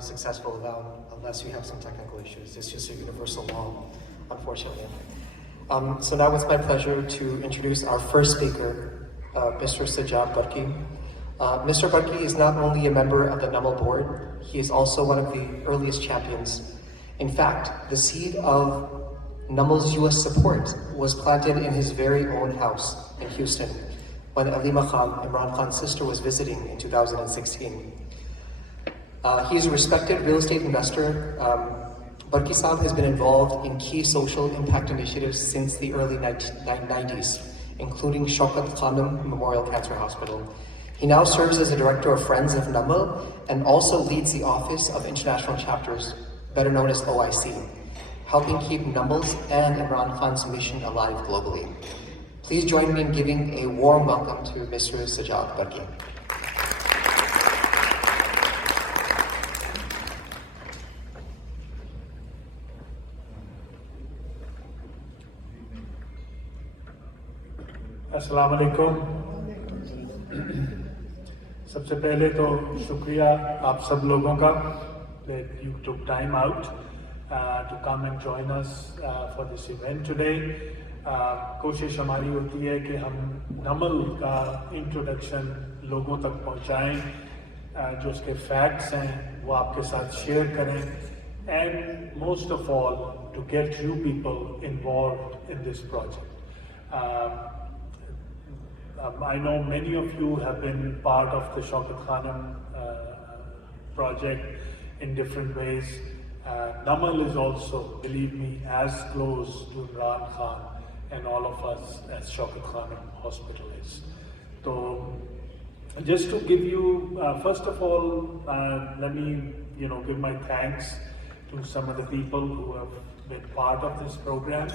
successful unless you have some technical issues. It's just a universal law, unfortunately. So now it's my pleasure to introduce our first speaker, Mr. Sajjad Barki. Mr. Barki is not only a member of the Namal board, he is also one of the earliest champions. In fact, the seed of Namal's US support was planted in his very own house in Houston when Alima Khan, Imran Khan's sister, was visiting in 2016. He is a respected real estate investor. Barki Saab has been involved in key social impact initiatives since the early 90s, including Shaukat Khanum Memorial Cancer Hospital. He now serves as the director of Friends of Namal and also leads the Office of International Chapters, better known as OIC, helping keep Namal's and Imran Khan's mission alive globally. Please join me in giving a warm welcome to Mr. Sajjad Barki. अस्सलाम वालेकुम। सबसे पहले तो शुक्रिया आप सब लोगों का that you took time out to come and join us for this event today. कोशिश हमारी होती है कि हम नमल का इंट्रोडक्शन लोगों तक पहुंचाएं, जो उसके फैक्ट्स हैं वो आपके साथ शेयर करें, and most of all to get you people involved in this project. I know many of you have been part of the Shaukat Khanum project in different ways. Namal is also, believe me, as close to Imran Khan and all of us as Shaukat Khanum Hospital is. So, just to give you, first of all, let me, give my thanks to some of the people who have been part of this program.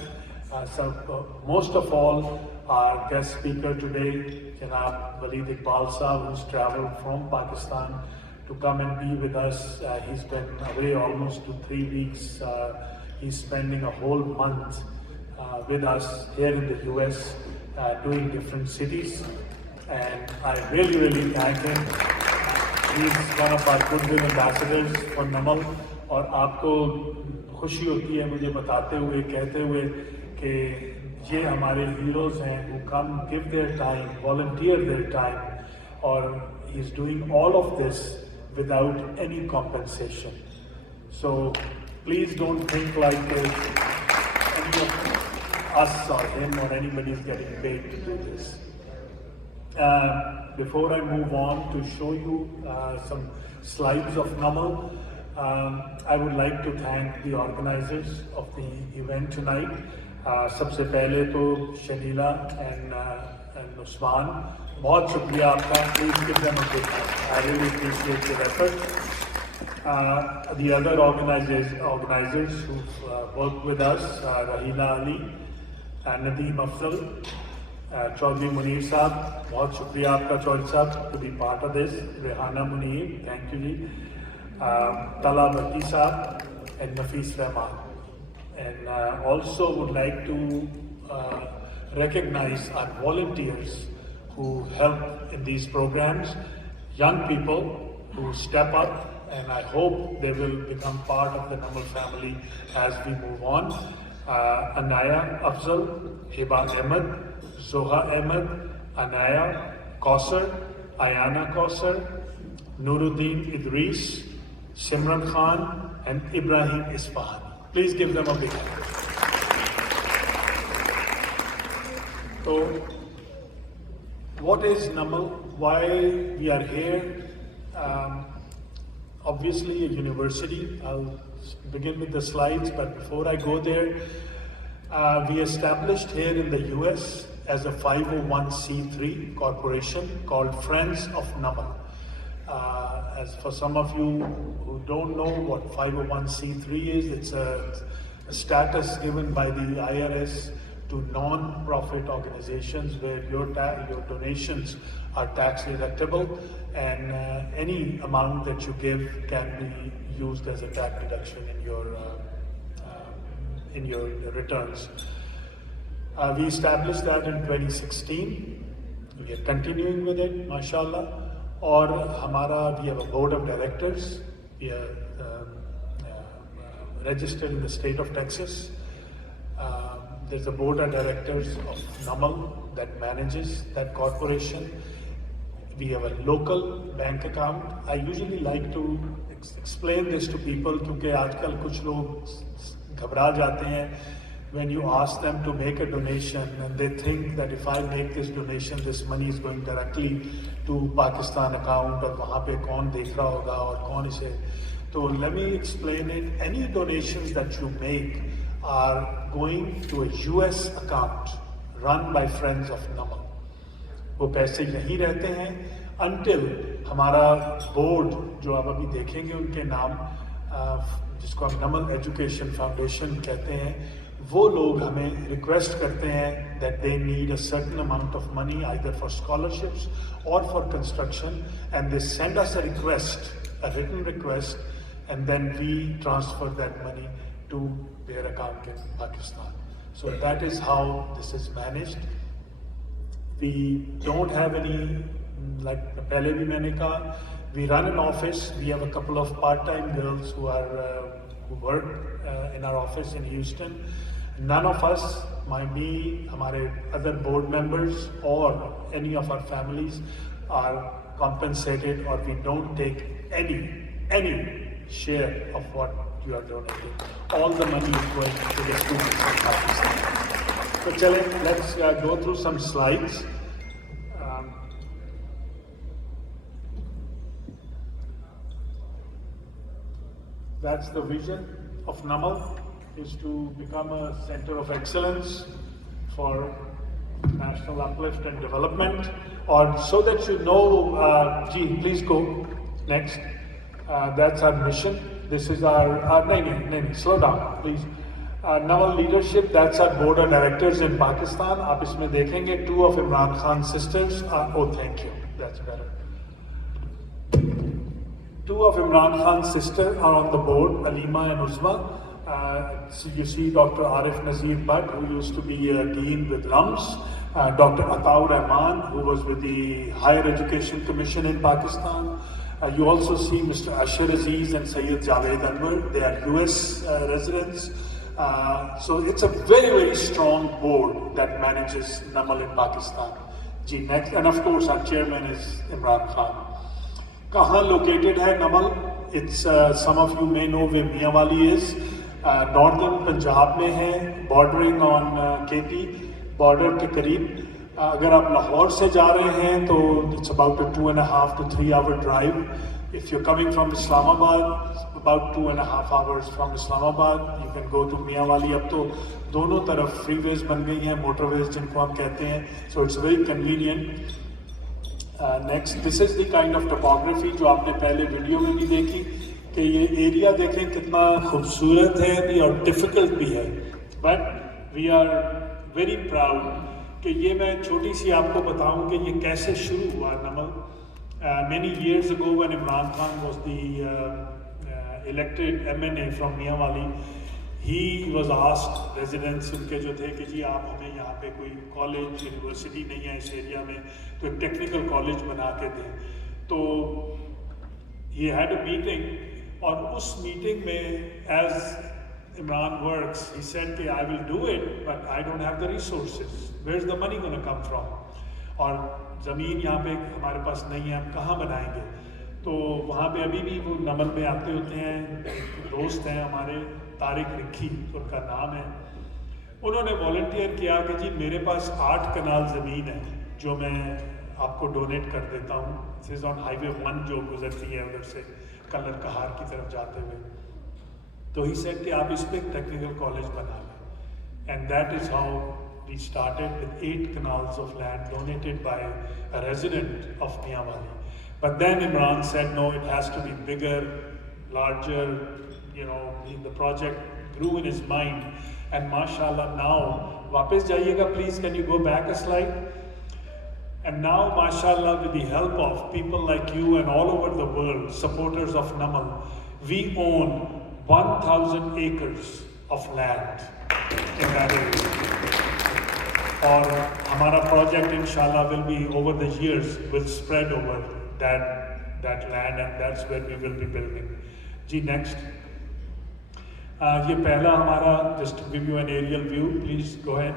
Most of all, our guest speaker today, Janab Waleed Iqbal Saab, who's traveled from Pakistan to come and be with us. He's been away almost to 3 weeks. He's spending a whole month with us here in the US, doing different cities. And I really, really thank him. He's one of our goodwill ambassadors for Namal. और आपको खुशी होती है मुझे बताते हुए, कहते हुए कि ये हमारे heroes हैं who come, give their time, volunteer their time, और he's doing all of this without any compensation. So please don't think like any of us or him or anybody is getting paid to do this. Before I move on to show you some slides of Namal, I would like to thank the organizers of the event tonight. सबसे पहले तो Shanila and Usman, बहुत शुक्रिया आपका. Please give them a big hand. I really appreciate your effort. The other organizers who've worked with us, Rahila Ali, Nadeem Afzal, Chaudhry Munir Saab, बहुत शुक्रिया आपका Chaudhry Saab to be part of this. Rehana Munir, thank you ji. Tala Barki Saab and Nafis Rahman. And also would like to recognize our volunteers who help in these programs, young people who step up, and I hope they will become part of the Namal family as we move on. Anaya Afzal, Hiba Ahmed, Zoha Ahmed, Anaya Kausar, Ayana Kausar, Nuruddin Idris, Simran Khan, and Ibrahim Isfahan. Please give them a big hand. So, what is Namal? Why we are here? Obviously a university. I'll begin with the slides, but before I go there, we established here in the US as a 501c3 corporation called Friends of Namal. As for some of you who don't know what 501c3 is, it's a status given by the IRS to non-profit organizations where your donations are tax deductible, and any amount that you give can be used as a tax deduction in your returns. We established that in 2016. We are continuing with it, mashallah. और हमारा we have a board of directors. We are registered in the state of Texas. There's a board of directors of Namal that manages that corporation. We have a local bank account. I usually like to explain this to people क्योंकि आजकल कुछ लोग घबरा जाते हैं when you ask them to make a donation and they think that if I make this donation, this money is going directly to Pakistan account और वहाँ पे कौन देख रहा होगा और कौन इसे तो let me explain it. Any donations that you make are going to a US account run by friends of Namal. वो पैसे यहीं रहते हैं until हमारा बोर्ड जो आप अभी देखेंगे उनके नाम जिसको हम नमल एजुकेशन फाउंडेशन कहते हैं वो लोग हमें रिक्वेस्ट करते हैं that they need a certain amount of money either for scholarships or for construction and they send us a request, a written request and then we transfer that money to their account in Pakistan. So that is how this is managed. We don't have any, like pehle bhi maine kaha, we run an office. We have a couple of part-time girls who work in our office in Houston. None of us, me, hamare other board members or any of our families are compensated or we don't take any share of what you are donating. All the money is going to the students of Pakistan. So chale, let's go through some slides. That's the vision of Namal, is to become a center of excellence for national uplift and development. Or so that you know, please go next. That's our mission. This is our slow down, please. Namal leadership, that's our board of directors in Pakistan. आप इसमें देखेंगे 2 of Imran Khan's sisters. Oh, thank you. That's better. 2 of Imran Khan's sisters are on the board, Alima and Uzma. So you see Dr. Arif Nazir Bhatt, who used to be a dean with LUMS. Dr. Ataur Rahman, who was with the Higher Education Commission in Pakistan. You also see Mr. Ashir Aziz and Sayyid Javed Anwar. They are US residents. So it's a very strong board that manages Namal in Pakistan. Next, and of course our chairman is Imran Khan. Kahan located hai Namal? It's some of you may know where Mianwali is. Northern Punjab में है, bordering on KP, border के करीब. अगर आप लाहौर से जा रहे हैं तो it's about a 2.5 to 3 hour drive. If you're coming from Islamabad, about 2.5 hours from Islamabad, you can go to Mianwali. अब तो दोनों तरफ freeways बन गई हैं, motorways जिनको हम कहते हैं. So it's very convenient. Next, this is the kind of topography जो आपने पहले वीडियो में भी देखी कि ये एरिया देखें कितना खूबसूरत है भी और डिफ़िकल्ट भी है. But we are very proud कि ये मैं छोटी सी आपको बताऊं कि ये कैसे शुरू हुआ नमल. Many years ago when Imran Khan was the elected MNA from Mianwali, he was asked, residents उनके जो थे कि जी आप हमें यहाँ पे कोई कॉलेज यूनिवर्सिटी नहीं है इस एरिया में तो एक टेक्निकल कॉलेज बना के दें. तो he had a meeting और उस मीटिंग में as Imran works, he said कि I will do it but I don't have the resources. Where's the money going to come from? और ज़मीन यहाँ पे हमारे पास नहीं है, हम कहाँ बनाएंगे? तो वहाँ पे अभी भी वो नमल में आते होते हैं, दोस्त हैं हमारे तारिक रिक्की उनका नाम है. उन्होंने वॉलंटियर किया कि जी मेरे पास 8 कनाल ज़मीन है जो मैं आपको डोनेट कर देता हूँ. दिस इज़ ऑन हाईवे 1 जो गुजरती है उधर से कलर कहार की तरफ जाते हुए. तो ही सेड कि आप इस पर टेक्निकल कॉलेज बना लें. And that is how we started with 8 canals of land donated by a resident of Mianwali. But then Imran said, no, it has to be bigger, larger, you know, the project grew in his mind. And mashallah now, वापस जाइएगा please, can you go back a slide? And now, mashallah, with the help of people like you and all over the world, supporters of Namal, we own 1,000 acres of land in that area. और हमारा project inshallah will be over the years will spread over that land and that's where we will be building. जी next, ये पहला हमारा, just to give you an aerial view, please go ahead.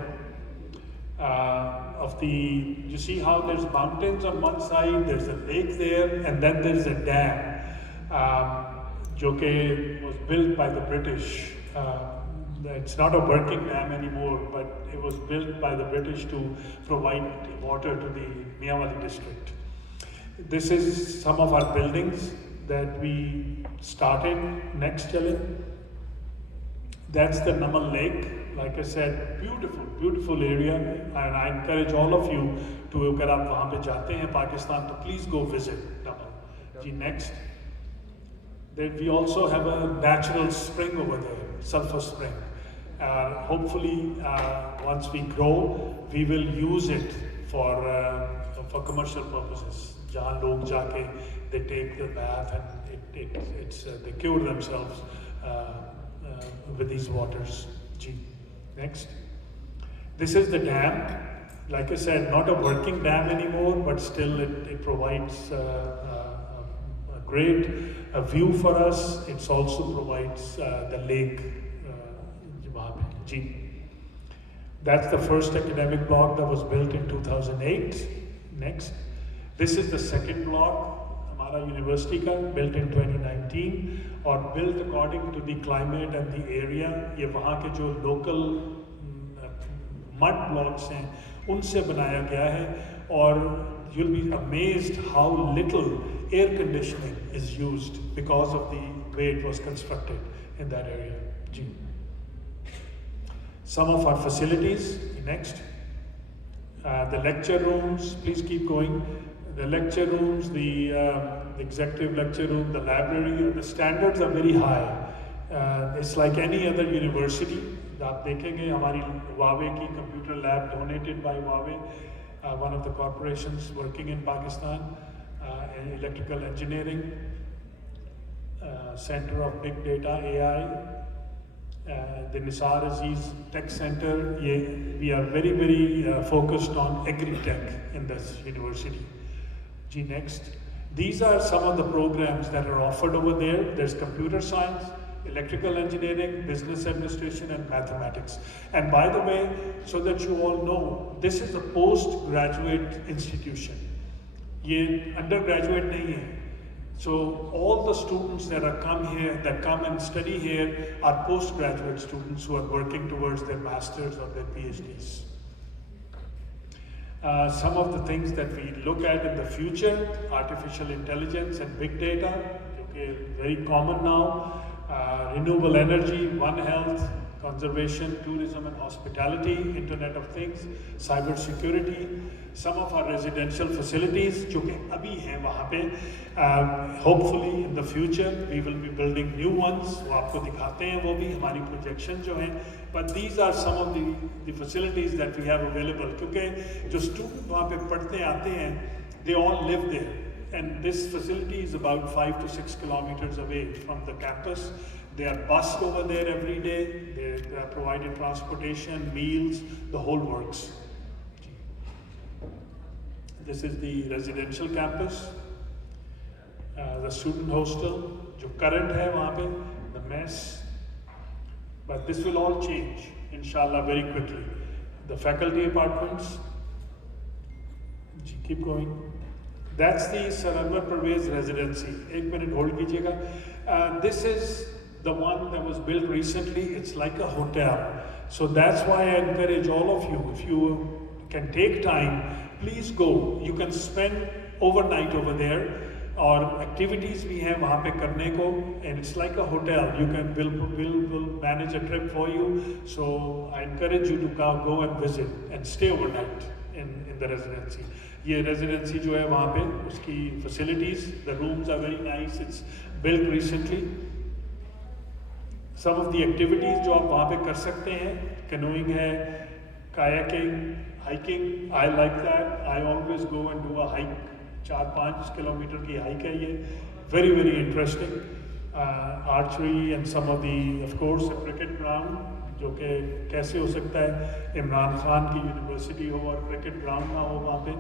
Of the, you see how there's mountains on one side, there's a lake there, and then there's a dam, जो कि was built by the British. It's not a working dam anymore, but it was built by the British to provide water to the Miyawali district. This is some of our buildings that we started. Next, Jalil. That's the Namal Lake. Like I said, beautiful, beautiful area, and I encourage all of you to, अगर आप वहाँ पे जाते हैं पाकिस्तान, तो please go visit Namal. Ji next. Then we also have a natural spring over there, sulfur spring. Hopefully, once we grow, we will use it for commercial purposes. जहाँ लोग जाके they take the bath and they cure themselves with these waters. G. Next. This is the dam. Like I said, not a working dam anymore, but still it provides a great view for us. It also provides the lake. G. That's the first academic block that was built in 2008. Next. This is the second block, हमारा university का, built in 2019 और built according to the climate and the area. ये वहाँ के जो local mud blocks हैं, उनसे बनाया गया है और you'll be amazed how little air conditioning is used because of the way it was constructed in that area. Ji. Some of our facilities, next. The lecture rooms, please keep going. The lecture rooms, the executive lecture room, the library, the standards are very high. It's like any other university. आप देखेंगे हमारी Huawei की computer lab donated by Huawei, one of the corporations working in Pakistan, electrical engineering, Center of Big Data, AI, the Nisar Aziz Tech Center. We are very, very focused on agri-tech in this university. G next. These are some of the programs that are offered over there. There's computer science, electrical engineering, business administration, and mathematics. And by the way, so that you all know, this is a postgraduate institution. ये undergraduate नहीं है. So all the students that come and study here are postgraduate students who are working towards their masters or their PhDs. Some of the things that we look at in the future, artificial intelligence and big data, okay, very common now, renewable energy, One Health, conservation, tourism and hospitality, Internet of Things, cyber security, some of our residential facilities, जो कि अभी हैं वहाँ पे, hopefully in the future we will be building new ones, वो आपको दिखाते हैं वो भी हमारी projection जो हैं, but these are some of the facilities that we have available, क्योंकि जो student वहाँ पे पढ़ते आते हैं, they all live there, and this facility is about 5 to 6 kilometers away from the campus. They are bused over there every day, they are provided transportation, meals, the whole works. This is the residential campus, the student hostel, जो current है वहाँ पे, the mess. But this will all change, inshallah, very quickly. The faculty apartments, keep going. That's the Sarwar Parvez residency. एक minute hold कीजिएगा. This is the one that was built recently. It's like a hotel. So that's why I encourage all of you, if you can take time, please go. You can spend overnight over there. Or activities we have वहाँ पे करने को, and it's like a hotel. We'll manage a trip for you. So I encourage you to go and visit and stay overnight in the residency. ये residency जो है वहाँ पे उसकी facilities, the rooms are very nice. It's built recently. Some of the activities जो आप वहाँ पे कर सकते हैं, canoeing है, kayaking, hiking. I like that. I always go and do a hike. 4-5 kilometer की hike है ये, very very interesting. Archery and some of the, of course, a cricket ground, जो कि कैसे हो सकता है इमरान खान की यूनिवर्सिटी हो और cricket ground ना हो वहाँ पे.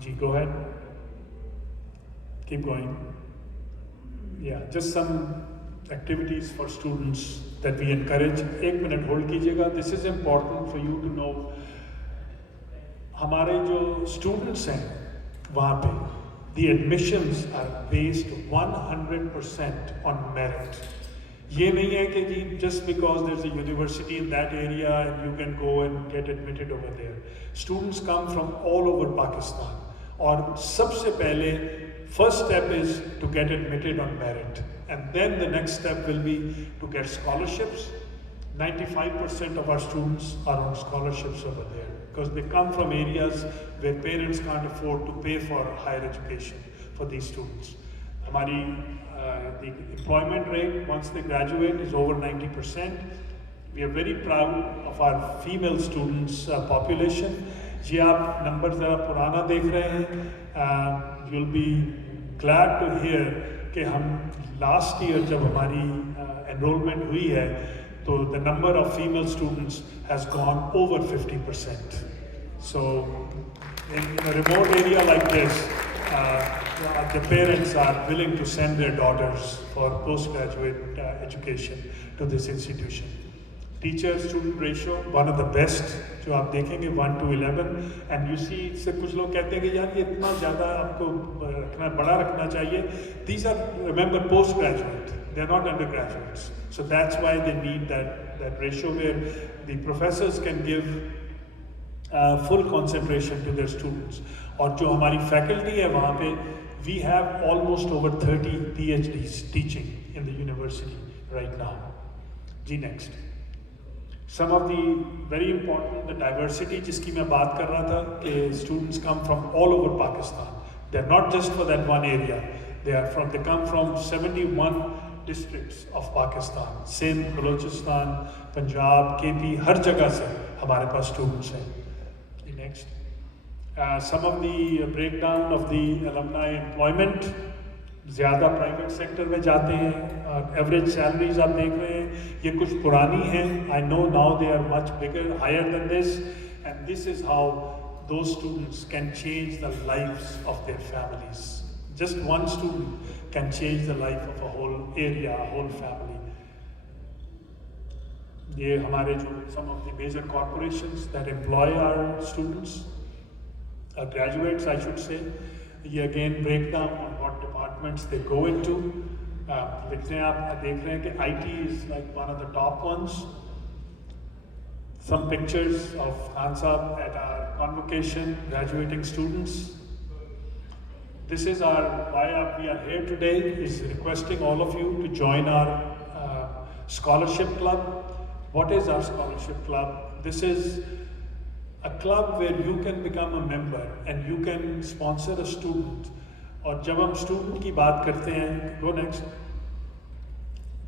जी, go ahead, keep going. Yeah, just some activities for students that we encourage. एक मिनट होल्ड कीजिएगा. This is important for you to know. हमारे जो students हैं वहाँ पे, the admissions are based 100% on merit. ये नहीं है कि जी just because there's a university in that area and you can go and get admitted over there. Students come from all over Pakistan. और सबसे पहले first step is to get admitted on merit, and then the next step will be to get scholarships. 95% of our students are on scholarships over there because they come from areas where parents can't afford to pay for higher education for these students. Hamari the employment rate once they graduate is over 90%. We are very proud of our female students population. जी आप number ज़रा पुराना देख रहे हैं. You'll be glad to hear कि हम last year जब हमारी enrollment हुई है तो the number of female students has gone over 50%. So in a remote area like this, the parents are willing to send their daughters for postgraduate education to this institution. Teacher-student ratio, one of the best, जो आप देखेंगे 1 to 11, and you see इससे कुछ लोग कहते हैं कि यार ये इतना ज़्यादा आपको रखना बड़ा रखना चाहिए. These are, remember, postgraduate. They are not undergraduates. So that's why they need that ratio where the professors can give full concentration to their students. और जो हमारी faculty है वहाँ पे, we have almost over 30 PhDs teaching in the university right now. Ji next. Some of the very important, the diversity जिसकी मैं बात कर रहा था कि students come from all over Pakistan. They're not just for that one area. They come from 71 districts of Pakistan. Sindh, Balochistan, Punjab, KP, हर जगह से हमारे पास students हैं. Next. Some of the breakdown of the alumni employment. ज़्यादा private sector में जाते हैं. Average salaries आप देख रहे हैं, ये कुछ पुरानी हैं. I know now they are much bigger, higher than this, and this is how those students can change the lives of their families. Just one student can change the life of a whole area, whole family. ये हमारे जो some of the major corporations that employ our students, graduates I should say. ये again breakdown on what departments they go into. लिखते हैं आप देख रहे हैं कि IT is like one of the top ones. Some pictures of Khan Sahab at our convocation, graduating students. This is why we are here today, is requesting all of you to join our scholarship club. What is our scholarship club? This is a club where you can become a member and you can sponsor a student. और जब हम student की बात करते हैं, go next.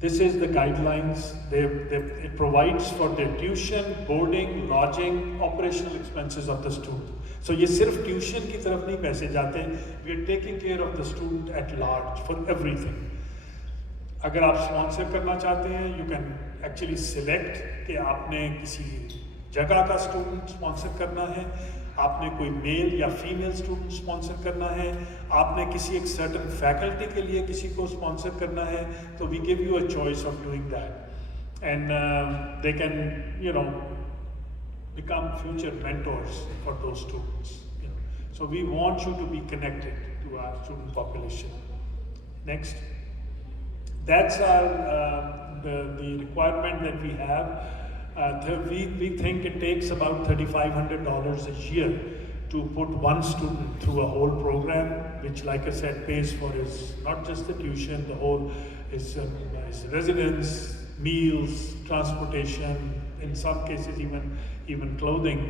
This is the guidelines. It provides for their tuition, boarding, lodging, operational expenses of the student. So ये सिर्फ tuition की तरफ नहीं पैसे जाते हैं. We are taking care of the student at large for everything. अगर आप sponsor करना चाहते हैं, you can actually select कि आपने किसी जगह का स्टूडेंट स्पॉन्सर करना है, आपने कोई मेल या फीमेल स्टूडेंट स्पॉन्सर करना है, आपने किसी एक सर्टन फैकल्टी के लिए किसी को स्पॉन्सर करना है, तो we give you a choice of doing that, and they can become future mentors for those students. So we want you to be connected to our student population. Next. That's the requirement that we have. We think it takes about $3,500 a year to put one student through a whole program, which, like I said, pays for his not just the tuition, the whole his residence, meals, transportation, in some cases even clothing,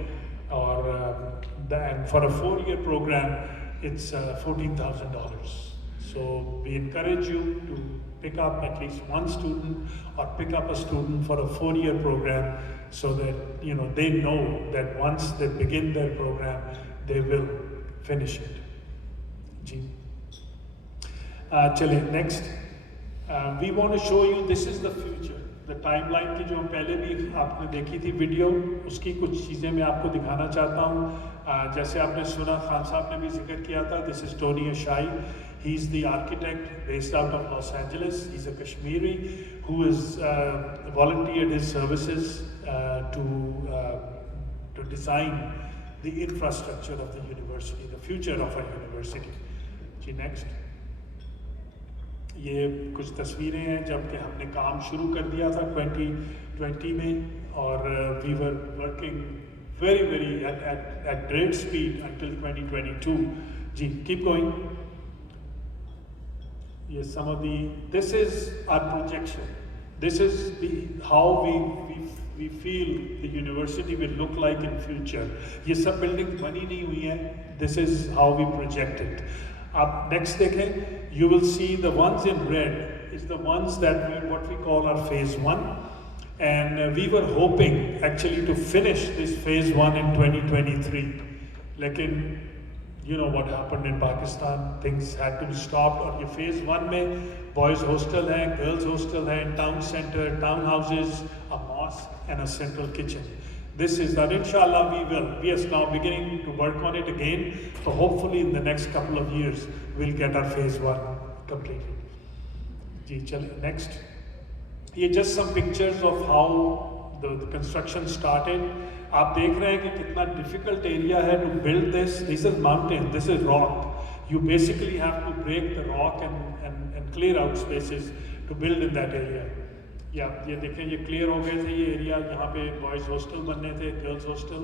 and for a 4-year program, it's $14,000. So we encourage you to pick up at least one student or pick up a student for a 4-year program so that they know that once they begin their program, they will finish it. Ji. Chale, next. We want to show you, this is the future. The timeline की जो हम पहले भी आपने देखी थी video, उसकी कुछ चीज़ें मैं आपको दिखाना चाहता हूँ. जैसे आपने सुना, खान साहब ने भी जिक्र किया था, this is Tony Ashai. He's the architect based out of Los Angeles. He's a Kashmiri who has volunteered his services to design the infrastructure of the university, the future of our university. Ji next. ये कुछ तस्वीरें हैं जब कि हमने काम शुरू कर दिया था 2020 में और we were working very at great speed until 2022. Ji keep going. Yes, some of the, this is our projection. This is how we feel the university will look like in future. ये सब buildings बनी नहीं हुई हैं. This is how we project it. आप next देखें, you will see the ones in red is the ones that what we call our phase 1. And we were hoping actually to finish this phase 1 in 2023. लेकिन you know what happened in Pakistan, things had to be stopped. और ये phase 1 में boys hostel है, girls hostel है, town center, townhouses, a mosque and a central kitchen. This is that inshallah we are now beginning to work on it again. So hopefully in the next couple of years we'll get our phase 1 completed. जी चलिए next. ये just some pictures of how the construction started. आप देख रहे हैं कि कितना difficult area है to build this. This is mountain, this is rock. You basically have to break the rock and clear out spaces to build in that area. या ये देखें ये clear हो गए थे ये area, यहाँ पे boys hostel बनने थे, girls hostel.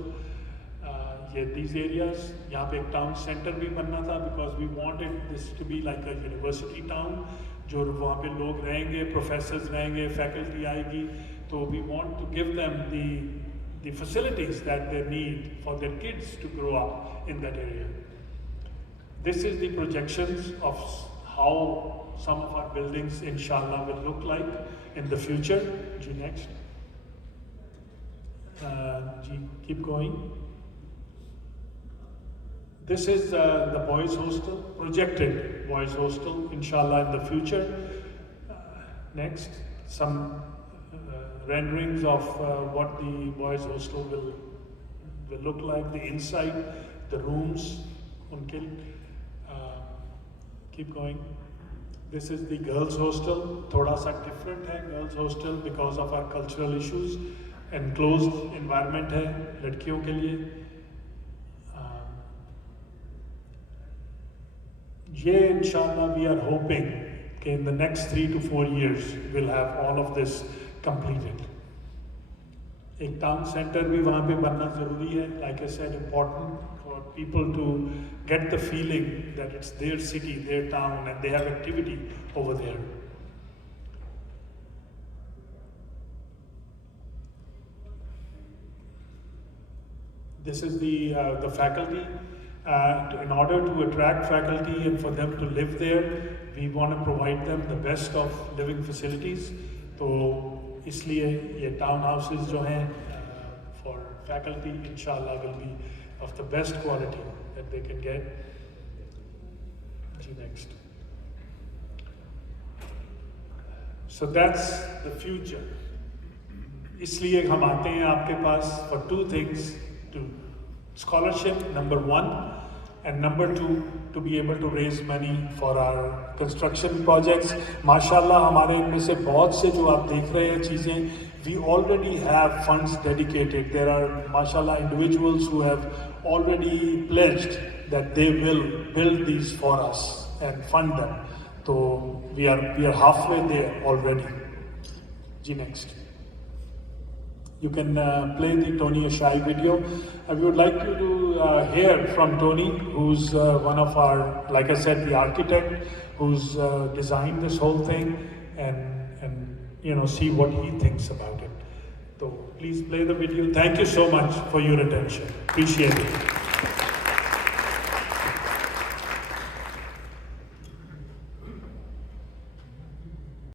ये these areas, यहाँ पे एक town center भी बनना था because we wanted this to be like a university town. जो वहाँ पे लोग रहेंगे, professors रहेंगे, faculty आएगी, तो we want to give them the facilities that they need for their kids to grow up in that area. This is the projections of how some of our buildings, inshallah, will look like in the future. Ji, next. Ji, keep going. This is the boys' hostel, projected boys' hostel, inshallah, in the future. Next, some renderings of what the boys' hostel will look like, the inside, the rooms, unke. Keep going. This is the girls' hostel. Thoda sa different hai girls' hostel because of our cultural issues. Enclosed environment hai ladkiyon ke liye. Ye inshallah we are hoping that in the next 3 to 4 years we'll have all of this completed. एक town center भी वहाँ पे बनना ज़रूरी है. Like I said, important for people to get the feeling that it's their city, their town, and they have activity over there. This is the faculty. In order to attract faculty and for them to live there, we want to provide them the best of living facilities. तो इसलिए ये town houses जो हैं for faculty inshallah will be of the best quality that they can get. Next. So that's the future. इसलिए हम आते हैं आपके पास for 2 things: to scholarship, number 1, and number 2, to be able to raise money for our construction projects. माशाल्लाह हमारे इनमें से बहुत से जो आप देख रहे हैं चीज़ें, we already have funds dedicated. There are mashallah individuals who have already pledged that they will build these for us and fund them. So we are halfway there already. Ji, next. You can play the Tony Ashai video. We would like you to hear from Tony, who's one of our, like I said, the architect, who's designed this whole thing, and you know, see what he thinks about it. So please play the video. Thank you so much for your attention. Appreciate it.